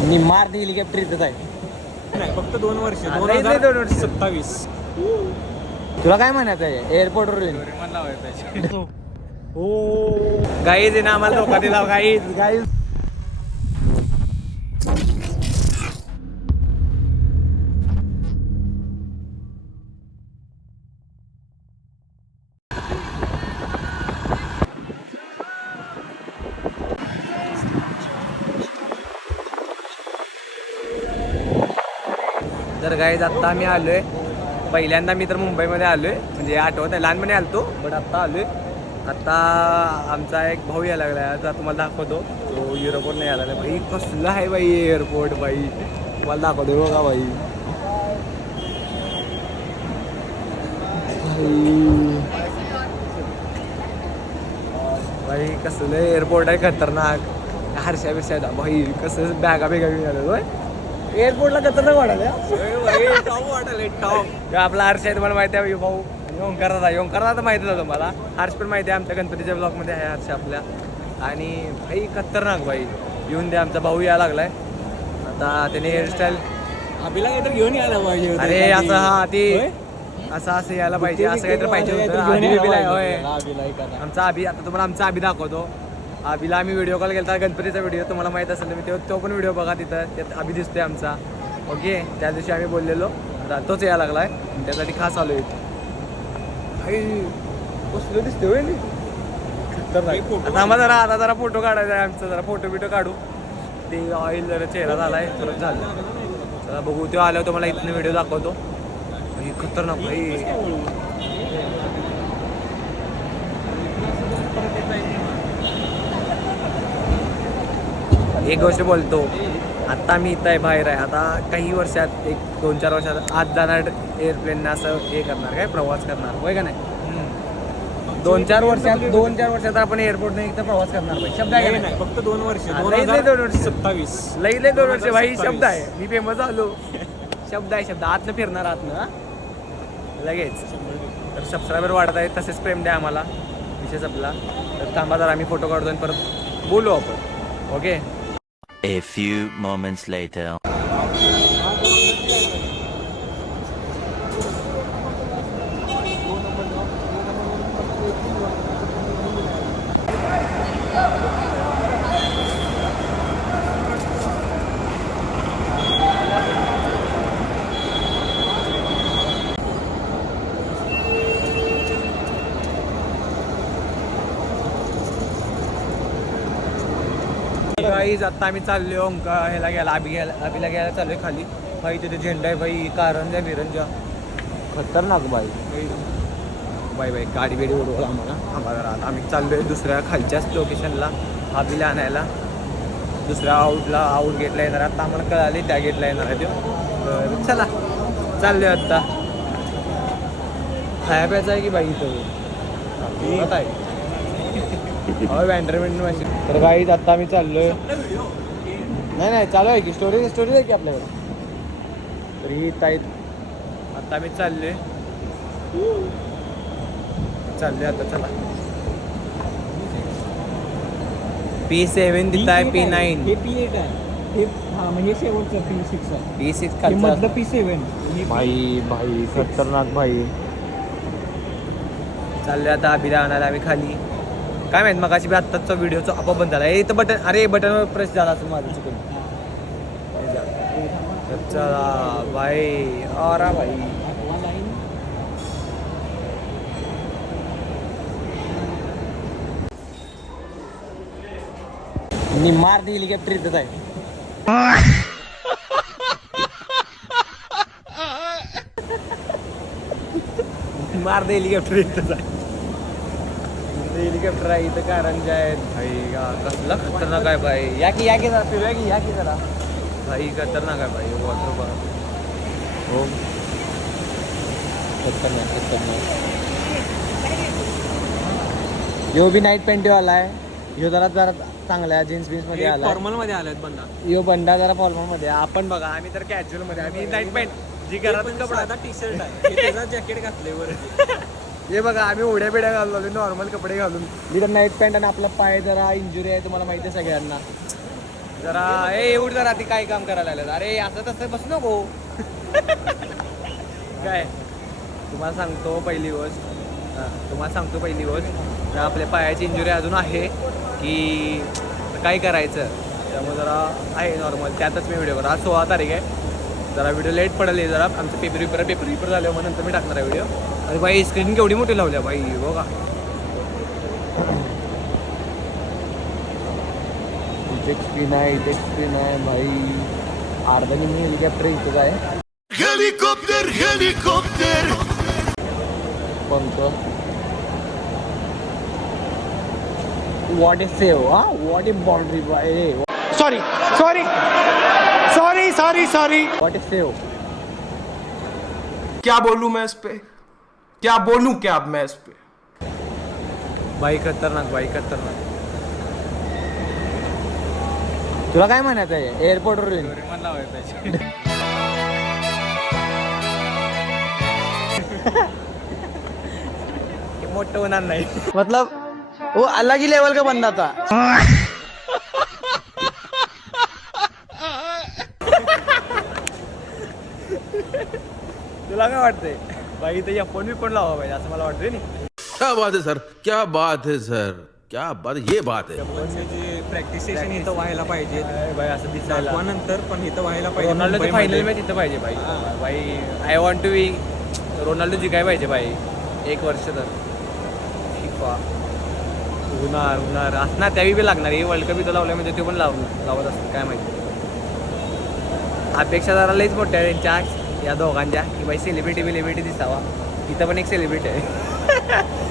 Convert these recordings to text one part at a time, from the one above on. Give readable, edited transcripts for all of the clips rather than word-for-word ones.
निम्मार helicopter इथंच आहे. नाही फक्त 2 वर्ष हा, लई 2 वर्ष. 27. तुला काय म्हणायचं आहे एअरपोर्टवर येईल? हो गाईज आहे ना आम्हाला धोका दिला गाईज गाईज. तर गाईज आत्ता आम्ही आलोय. पहिल्यांदा मी तर मुंबईमध्ये आलोय, म्हणजे आठवत आहे लहानपणी आलतो बट आत्ता आलोय. आत्ता आमचा एक भाऊ यायला लागला, आता तुम्हाला दाखवतो. तो युरोपवर नाही आला भाई. कसलं आहे बाई एअरपोर्ट बाई, तुम्हाला दाखवतो बघा बाई. भाई कसलं एअरपोर्ट आहे खतरनाक. हर्षा बिरशा भाई कसं बॅगा बिगा घेऊन आलो होय. एअरपोर्टला खतरनाक वाटायला आपला हर्ष आहे तुम्हाला माहिती आहे भाऊ. ओंकार तर माहितीच आहे तुम्हाला. हर्ष पण माहिती आहे, आमच्या गणपतीच्या ब्लॉगमध्ये आहे हर्ष आपल्या. आणि भाई खतरनाक भाई. येऊन द्या, आमचा भाऊ यायला लागलाय आता. त्याने हेअरस्टाईल अभिला काहीतरी घेऊन यायला पाहिजे. अरे असं हा ते असं यायला पाहिजे, असं काहीतरी पाहिजे होतं. आमचा अभि, आता तुम्हाला आमचा अभि दाखवतो. अभिला आम्ही व्हिडिओ कॉल केला, गणपतीचा व्हिडिओ तुम्हाला माहीत असेल तर तो पण व्हिडिओ बघा. तिथं त्यात अभि दिसतोय आमचा. ओके, त्या दिवशी आम्ही बोललेलो, आता तोच यायला लागलाय. त्यासाठी खास आलो इथे. कसलं दिसतोय होय नाही. आता आम्हाला आता जरा फोटो काढायचा आहे आमचा. जरा फोटो काढू. ते ऑइल जरा चेहरा झालाय तुरंत झालं. चला बघू, तो आल्यावर तुम्हाला इथनं व्हिडिओ दाखवतो. खतरनाक भाई. एक गोष्ट बोलतो, आत्ता मी इथं आहे, बाहेर आहे. आता काही वर्षात, 1-2-4 वर्षात आत जाणार एअरप्लेनने असं हे करणार काय, प्रवास करणार होय का नाही. 2-4 वर्षात आपण एअरपोर्टने एकदा प्रवास करणार भाई. शब्द आहे नाही फक्त 2 वर्ष. 27 लई 2 वर्ष भाई. शब्द आहे, मी फेमस झालो. शब्द आहे, शब्द आतनं फिरणार आतनं लगेच. तर सबस्क्रायबर वाढत आहे, तसेच प्रेम द्या आम्हाला. विषय संपला तर थांबा जरा, आम्ही फोटो काढतो आणि परत बोलू आपण. Okay. A few moments later. Guys आता आम्ही चाललो ह्याला घ्यायला, अभिला घ्यायला चाललोय खाली. भाई तिथे झेंडा आहे भाई, कारंजा बिरंजा खतरनाक बाई. बाई गाडी बिडी उडवला आम्हाला. आम्हाला आता आम्ही चाललोय दुसऱ्या खालच्याच लोकेशनला अभिला आणायला. दुसऱ्या आउट गेटला येणार. आता आम्हाला कळाले त्या गेटला येणार आहे तो. तर चला चाललोय आता. खाया प्यायचं आहे की बाई इथं आहे. तर गाईज आता आम्ही चाललोय. नाही चालू आहे की स्टोरी आहे की आपल्याकडे. तर ही ताईत आता आम्ही चाललोय आता. चला P7 तिथं आहे, P9 हे P8 आहे. हे म्हणजे शेवटचं P6 आहे. P6 हे मधलं खालचं P7. भाई खतरनाक भाई. चाललोय आता अभिला आणायला आम्ही खाली. काय माहित मगाशी बी आत्ताचा व्हिडिओचा आपोआप बंद झाला. इथं बटन, अरे बटनवर प्रेस झाला असं माझं चुकून. चला भाई, अरा भाई. निम्मार हेलिकॉप्टर इथंच आहे. मार हेलिकॉप्टर इथंच आहे. हेलिकॉप्टर आहे इथं, कारंजा आहेत भाई. कसला खतरनाक आहे भाई. या की जरा फिरूया की, या की जरा भाई. खतरनाक आहे भाई. वॉटर पार्क हो खतरनाक. यो बी नाईट पेंट वाला आहे. यो जरा चांगला आहे, जीन्स मध्ये आला. फॉर्मल मध्ये आलाय बंदा. यो बंडा जरा फॉर्मल मध्ये. आपण बघा आम्ही तर कॅज्युअल मध्ये. आम्ही नाईट पॅन्ट जी घरात कपडा, आता टी-शर्ट आहे. त्याचा जॅकेट घातले वरती. हे बघा आम्ही उड्या बिड्या घाललो, नॉर्मल कपडे घालून. मी तर नाईट पॅन्ट. आणि आपला पाय जरा इंजुरी आहे, तुम्हाला माहिती आहे सगळ्यांना. जरा एवढ जरा ती काय काम करायला लागलं. अरे असं तसं बस नको. काय तुम्हाला सांगतो पहिली गोष्ट आपल्या पायाची इंजुरी अजून आहे की काय करायचं. त्यामुळे जरा आहे नॉर्मल. त्यातच मी व्हिडिओ करा. आज 16 तारीख आहे. जरा व्हिडिओ लेट पडेल. जरा आमचं पेपर झाल्यावर मग नंतर मी टाकणार आहे व्हिडिओ. अरे बाई स्क्रीन केवढी मोठी लावल्या बाई बघा. इथे स्क्रीन आहे भाई. अर्धा मिनिट हेलिकॉप्टर इथं काय हेलिकॉप्टर पंख. What is save what is boundary bye. Sorry what is save. क्या बोलूं मैं इस पे, क्या बोलूं क्या अब मैं इस पे. बाई खतरनाक. तुला काय म्हणायचं आहे एअरपोर्टवर मोठं होणार नाही. मतलब वो अलग ही लेवल का बंदा था. तुला काय वाटतंय बाई इथे फोन बी पण लावा पाहिजे असं मला वाटतंय. नाही क्या बात है सर, क्या बात है सर, क्या बात, ये बात है. प्रॅक्टिस सेशन इथं व्हायला पाहिजे बाई असं दिसायला नंतर पण इथं व्हायला पाहिजे. रोनाल्डोची फायनल मॅच इथं पाहिजे बाई. बाई I want to be Ronaldo जिंकाय पाहिजे बाई. 1 वर्ष तर फिफा होणार असणार त्यावेळी बी लागणार. हे वर्ल्ड कप इथं लावलं म्हणजे ते पण लावत असतात काय माहिती. अपेक्षा जरा लईच मोठ्या त्यांच्या या दोघांच्या की बाई सेलिब्रिटी दिसावा. इथं पण एक सेलिब्रिटी आहे.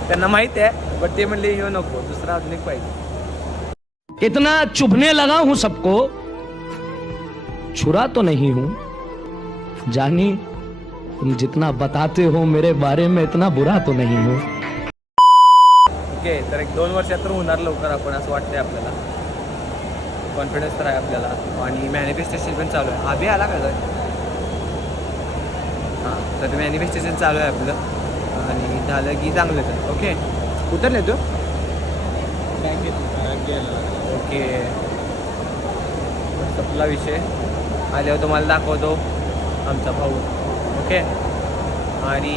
त्यांना माहित आहे बट ते म्हणले हे नको दुसरा अजून एक पाहिजे. इतना चुभने लगा हूं सबको, छुरा तो नहीं हूं. जानी तुम जितना बताते हो मेरे बारे में इतना बुरा तो नहीं हूं. ओके तर 1-2 वर्षात तर होणार लवकर आपण असं वाटतंय आपल्याला. कॉन्फिडन्स तर आहे आपल्याला आणि मॅनिफेस्टेशन पण चालू आहे. अभि आला का जर हां तर मॅनिफेस्टेशन चालू आहे आपलं आणि झालं की चांगलंच आहे. ओके उतरले तू ओके संपला विषय. आल्यावर तुम्हाला दाखवतो आमचा भाऊ. ओके आणि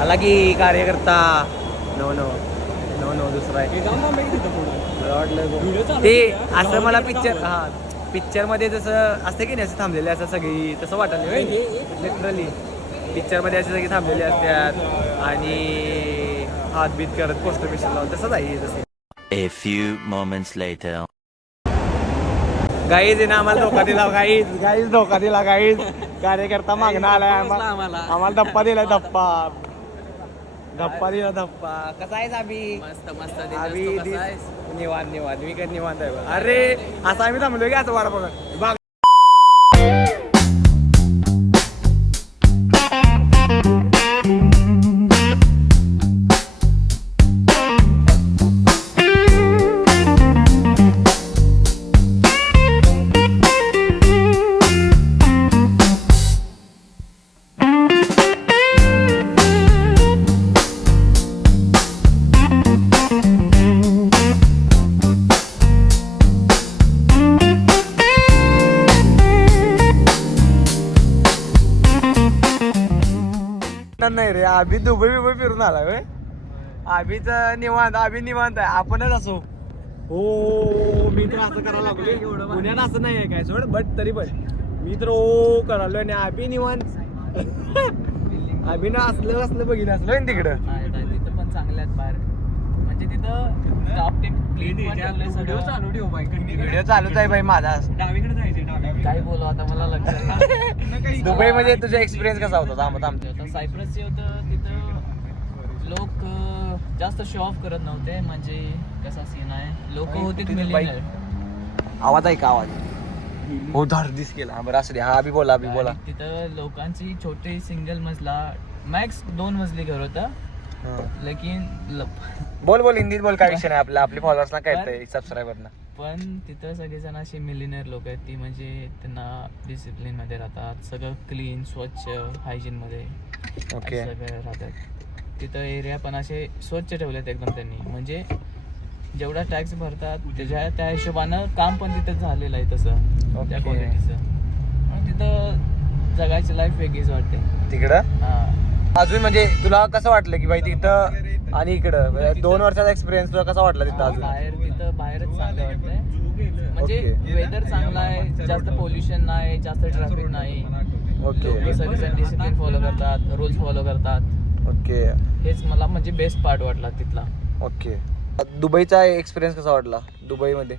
आला की कार्यकर्ता नो दुसरा आहे. मला वाटलं ते असं मला पिक्चरमध्ये जसं असते की नाही असं थांबलेले असं सगळी तसं वाटलं लिटरली. पिक्चरमध्ये असे सगळी थांबलेले असतात आणि हातबीत करत पोस्टर पिक्चर लावून तसंच आहे तसे. A few moments later. Guys आहे ना आम्हाला धोका दिला. गाईज धोका दिला. गाईज कार्यकर्ता मागणं आलाय आम्हाला धप्पा दिलाय. धप्पा दिला. कसा आहेस अभि. अभि निवांत मी कधी निवांत आहे. अरे असं आम्ही थांबलो की असं वाट बघा. नाही रे अभि दुबई फिरून आलाय व्हय. अभिच निवांत आहे. आपणच असो हो. मी तर असं करायला लागलो. पुण्यात असं नाही आहे काय सोड बट तरी पण मी तर करायलो आणि अभि निवांत. अभिनं असलं बघितलं असलं तिकडं. तिथं पण चांगल्या आहेत बाहेर म्हणजे तिथं व्हिडिओ चालूच आहे बाई माझा. डावीकडे जायचे. काय बोलू आता मला लक्षात. दुबई मध्ये तुझा एक्सपिरियन्स कसा होता आमचा. सायप्रस जे होतं तिथं लोक जास्त शो ऑफ करत नव्हते. म्हणजे कसा सीन आहे लोक होते मिलियनर. आवाज आहे का आवाज हो धारदिस केला. बरं असं हा अभि बोला. तिथं लोकांची छोटी सिंगल मजला मॅक्स 2 मजली घर होता. लेकिन बोल हिंदीत बोल. काय विषय नाही आपले फॉलोअर्सना कळतंय सबस्क्रायबरना. पण तिथं सगळेजण असे मिलियनर लोक आहेत. ती म्हणजे त्यांना डिसिप्लिन मध्ये राहतात. सगळं क्लीन स्वच्छ हायजीन मध्ये ओके सगळं राहतात. तिथं एरिया पण असे स्वच्छ ठेवलेत एकदम त्यांनी. म्हणजे जेवढा टॅक्स भरतात त्या हिशोबानं काम पण तिथं झालेलं आहे तसं त्या क्वालिटीचं. तिथं जगायची लाईफ वेगळीच वाटते तिकडं. हां. अजून म्हणजे तुला कसं वाटलं की बाई तिथं आणि इकडं म्हणजे 2 वर्षाचा एक्सपिरियन्स तुला कसा वाटला तिथं अजून? बाहेरच चांगलं वाटतंय. म्हणजे ओके. वेदर चांगला आहे, जास्त पोल्युशन नाही, जास्त ट्रॅफिक नाही. ओके सगळेजण डिसिप्लिन फॉलो करतात, रूल्स फॉलो करतात. ओके हेच मला म्हणजे बेस्ट पार्ट वाटला तिथला. ओके. दुबईचा एक्सपिरियन्स कसा वाटला दुबईमध्ये?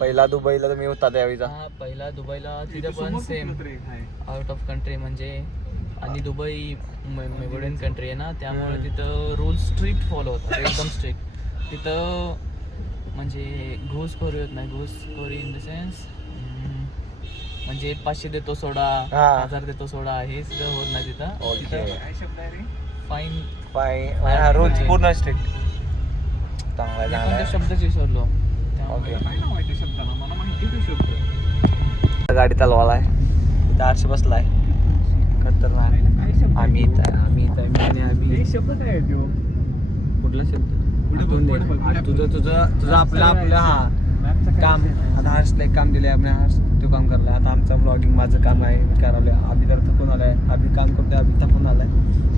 पहिला दुबईला तुम्ही होता त्यावेळीचा. हा, पहिला दुबईला तिथं पण सेम आउट ऑफ कंट्री म्हणजे, आणि दुबई मेघोडियन कंट्री आहे ना, त्यामुळे तिथं रूल्स स्ट्रिक्ट फॉलो होतात, एकदम स्ट्रिक्ट. तिथं म्हणजे घुसखोरी होत नाही. घुसखोरी इन द सेन्स म्हणजे 500 देतो सोडा, 1000 देतो सोडा, हे सगळं होत नाही तिथं. ओके. फाईन रूल्स पूर्ण स्ट्रिक्ट. चांगला पण चांगला त्या शब्दच विसरलो. ओके. गाडी चालवायला आहे, इथं आरशे बसलाय खतरनाक. आम्ही इथं मी आणि आम्ही कुठला शब्द तुझं आपलं हा काम. आता हर्षला एक काम दिलंय, आपल्या हर्ष तो काम करलाय. आता आमचं ब्लॉगिंग माझं काम आहे, मी करायला. आम्ही जर थकून आलाय, आम्ही काम करतोय, आम्ही थकून आलाय,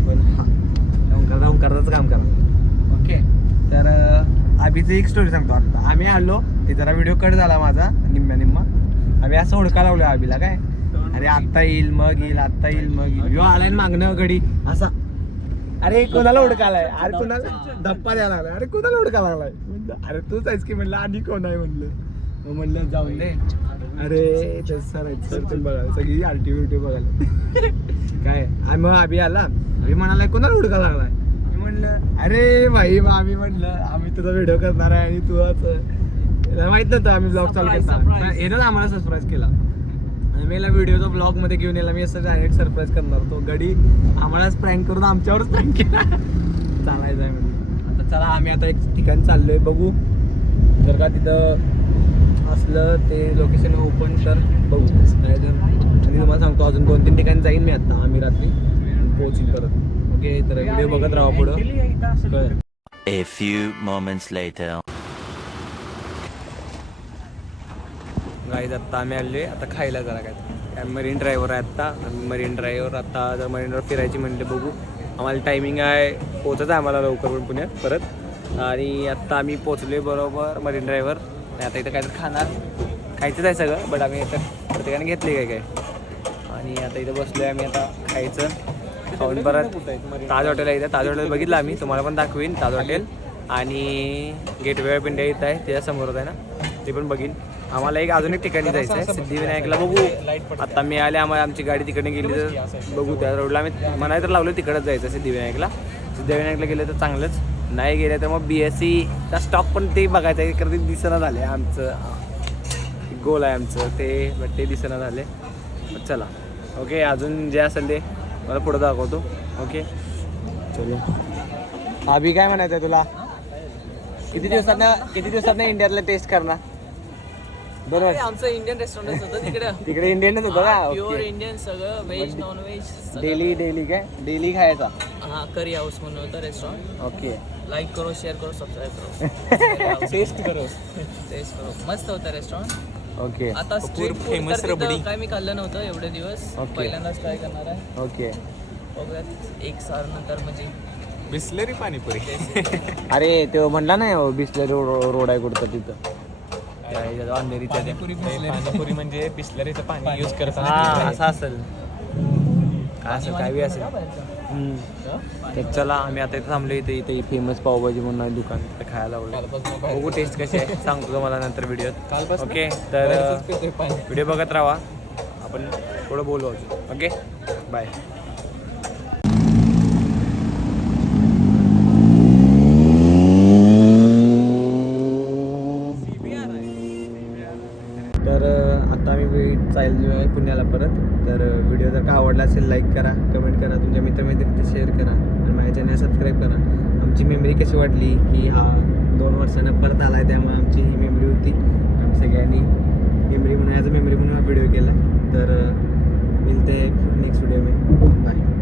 पण हा ओंकारचं काम करणार. ओके. तर आम्हीचं एक स्टोरी सांगतो. आता आम्ही आलो, ते जरा व्हिडिओ कट झाला माझा निम्मा. आम्ही असं हुडका लावलो आबीला, काय अरे आत्ता येईल मग येईल, आत्ता येईल मग येईल. ह्यो आलाय मागणं घडी असा, अरे कोणाला हुडकालाय, अरे कोणाला धप्पा द्यायला लागलाय, अरे कोणाला हुडका लागलाय. म्हणलं अरे तूच आहेस की. म्हणलं आणि कोण आहे म्हणलं. मग म्हणलं जाऊन दे. अरे सर तुम्ही बघा सगळी आरटी बिरटी बघायला काय. मग आबी आला, आम्ही म्हणाला कोणाला हुडका लागलाय. मी म्हणलं अरे भाई, मग आम्ही म्हणलं आम्ही तुझा व्हिडिओ करणार आहे आणि तू असं माहित नव्हतं. आम्ही ब्लॉग चालू केला, येणंच आम्हाला सरप्राईज केला. मी व्हिडिओचा ब्लॉग मध्ये घेऊन यायला, मी असं डायरेक्ट सरप्राईज करणार. तो गडी आम्हालाच प्रँक करून आमच्यावरच प्रँक केला. चालायचं आहे म्हणजे. आता चला आम्ही आता एक ठिकाणी चाललोय, बघू जर का तिथं असलं ते लोकेशन ओपन तर बघू. नाही तर मी तुम्हाला सांगतो अजून 2-3 ठिकाणी जाईन मी आता. आम्ही रात्री पोहोचीन परत. ओके. तर व्हिडिओ बघत राहा पुढं. A few moments later. Guys आत्ता आम्ही आलोय आता खायला जरा काय. मरीन ड्राईव्हर आहे आत्ता. मरीन ड्राईव्हर आता जर मरीन ड्राईव्ह फिरायची म्हणले बघू. आम्हाला टायमिंग आहे, पोहोचायचं आहे आम्हाला लवकर पण पुण्यात परत. आणि आत्ता आम्ही पोचलोय बरोबर मरीन ड्राईव्हर. आणि आता इथं काहीतरी खायचंच आहे सगळं, बट आम्ही इथं प्रत्येकाने घेतले काय. आणि आता इथं बसलोय आम्ही, आता खायचं खाऊन परत ताज हॉटेल आहे इथं. ताज हॉटेल बघितलं आम्ही, तुम्हाला पण दाखवीन ताज हॉटेल. आणि गेटवे ऑफ इंडिया इथं आहे, त्याच्यासमोरच आहे ना, ते पण बघीन. आम्हाला अजून एक ठिकाणी जायचं आहे, सिद्धिविनायकला. बघू आता मी आले, आम्हाला आमची गाडी तिकडे गेली तर बघू. त्या रोडला आम्ही म्हणायला तर लावलं तिकडंच जायचं सिद्धिविनायकला. सिद्धिविनायकला गेलं तर चांगलंच, नाही गेलं तर मग BSCचा स्टॉप पण ते बघायचं आहे, कारण ते दिसेना झाले. आमचं गोल आहे आमचं ते, बट ते दिसेना झाले. मग चला ओके, अजून जे असेल ते मला पुढं दाखवतो. ओके चलो. अभि काय म्हणायचं आहे तुला? किती दिवसात इंडियातला टेस्ट करणार? बरोबर. आमचं इंडियन रेस्टॉरंट होतं तिकडे इंडियनच होतं का? प्युअर इंडियन सगळं, व्हेज नॉन व्हेज. डेली काय डेली खायचा? हा, करी हाऊस म्हणून होतं रेस्टॉरंट. ओके. लाईक करो, शेअर करो, सबस्क्राईब करो, टेस्ट करो. मस्त होतं रेस्टॉरंट. ओके. आता स्ट्रीट फेमस रबडी काय मी खाल्लं नव्हतं एवढे दिवस, पहिल्यांदाच ट्राय करणार आहे. ओके. बघूयात एक साल नंतर म्हणजे बिस्लरी पाणीपुरी. अरे तो म्हणला नाही बिस्लरी रोड आहे कुठं तिथं अंधेरीच्या. पाणीपुरी म्हणजे बिस्लरीचं पाणी यूज करतात. असं असेल काय बी असेल. तर चला आम्ही आता इथे थांबलो. इथे फेमस पावभाजी म्हणून आहे दुकान, तिथे खायला आवडेल. बघू टेस्ट कशी आहे, सांगतो तुम्हाला नंतर व्हिडिओत. ओके. तर व्हिडिओ बघत राहा, आपण थोडं बोलू अजून. Okay bye. तर आता आम्ही चाललो आहे पुण्याला परत. तर व्हिडिओ जर का आवडला असेल लाईक करा, कमेंट करा, तुमच्या मित्रमैत्रिणींना शेअर करा आणि माझ्या चॅनल सबस्क्राईब करा. आमची मेमरी कशी वाटली की हा 2 वर्षानं परत आला आहे, त्यामुळे आमची ही मेमरी होती. आम्ही सगळ्यांनी मेमरी म्हणून हा व्हिडिओ केला. तर मिळते नेक्स्ट व्हिडिओ में. बाय.